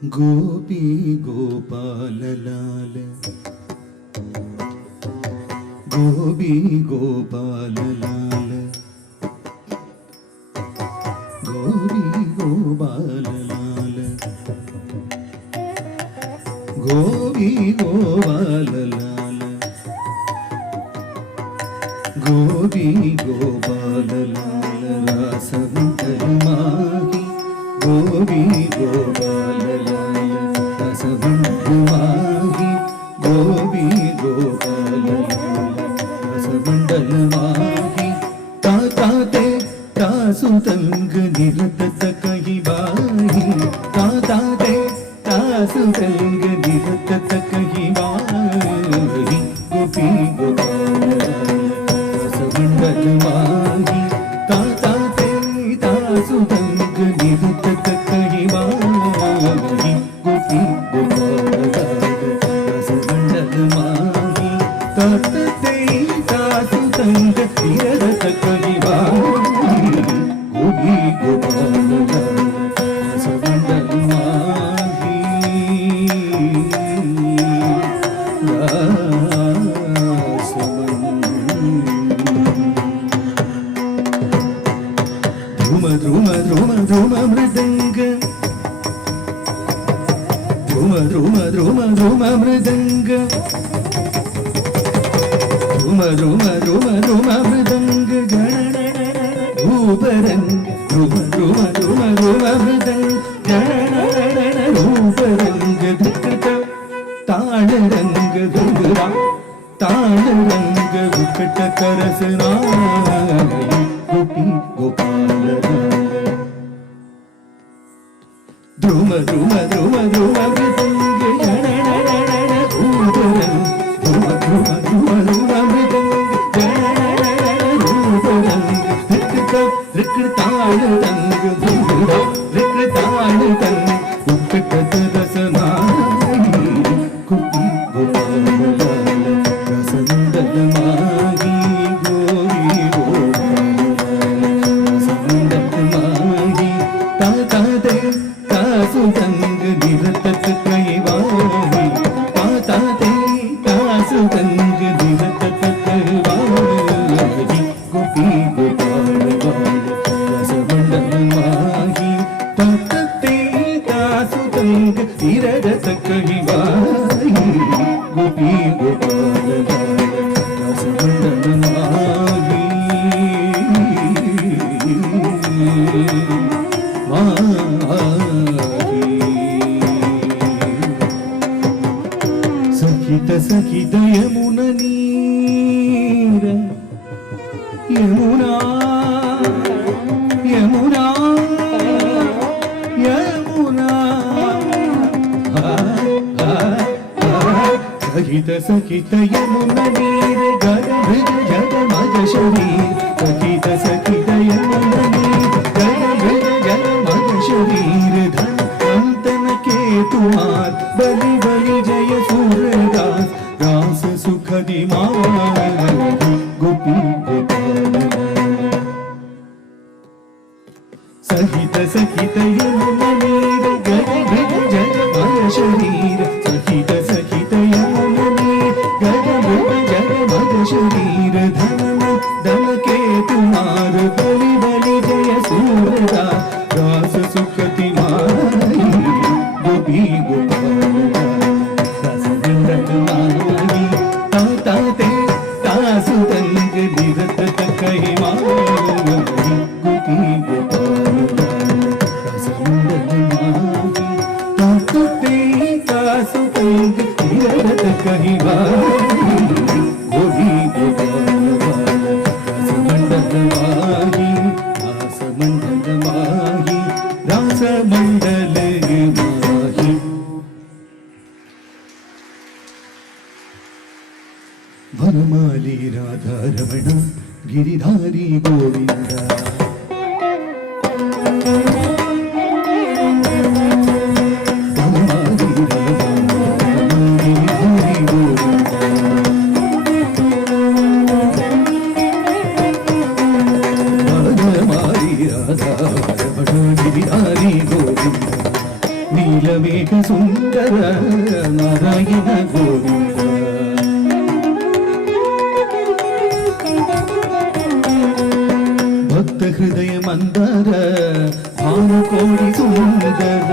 गोपी गोपाल लाल गोपी गोपाल लाल गोपी गोपाल लाल गोपी गोपाल लाल गोपी गोपाल लाल रासवंतर माही गोपी गोपाल लाल रसवंतर माही गोपी गोपाल लाल रसवंतर माही ताता ते तासुतंग निरतत कही बाही ताता ते तासुतंग निरतत कही बाही गोपी गोपाल लाल रसवंतर माही ताता ते तासुतंग निरतत कही बाही गोपी गोपाल लाल रसवंतर माही ताता ते तासुतंग निरतत कही बाही गोपी गोपाल लाल रसवंतर माही ध्रुम ध्रुम ध्रुम ध्रुम मृदंग ध्रुम ध्रुम ध्रुम ध्रुम मृदंग ध्रुम ध्रुम ध्रुम ध्रुम मृदंग रूपरंग ध्रुम ध्रुम ध्रुम ध्रुम मृदंग रूपरंग धृत ताल रंग धुंगरा ताल रंग विकट करसना गोपी गोपाल ध्रुम ध्रुम ध्रुम ध्रुम मृदंग रूपरंग ध्रुम ध्रुम ध्रुम ध्रुम मृदंग रूपरंग धृत ताल रंग धुंगरा धृत ताल रंग विकट करसना गोपी गोपाल लाल रसवंतर माही गोपी गोपाल रसवंतर माही ताता ते तासुतंग निरतत कही बाही ताता ते तासुतंग निरतत कही बाही गोपी गोपाल लाल रसवंतर माही ताता ते तासुतंग निरतत कही बाही गोपी गोपाल लाल रसवंतर माही सखित सखित यमुना नीर यमुना यमुना यमुना सखित सखित यमुना नीर गद भृग जग मज शरीर सखित सखित यमुना नीर गद भृग जग मज शरीर धन अंतन के तुमार बलि बलि जय सूरदास रास सुख दिमाग गोपी गोपाल सहित सखित यमुना नीर गद भृग जग मज शरीर सखित सखित यमुना नीर गद भृग जग मज शरीर धन दम के तुम्हार बलि बलि जय सूरदास रास सुख तिमारी गोपी गोपाल रसवंतर माही ताता ते तासुतंग निरतत कही बाही गोपी गोपाल रसवंतर माही ताता ते तासुतंग निरतत कही बाही गोपी गोपाल रसवंतर माही रासमंडल माही रासमंडल माही वनमाली राधा रमण गिरिधारी गोविंद ನೀಲಮೇಘ ಸುಂದರ ನಾರಾಯಣ ಗೋವಿಂದ ಭಕ್ತ ಹೃದಯ ಮಂದರ ಭಾನುಕೋಡಿ ಸುಂದರ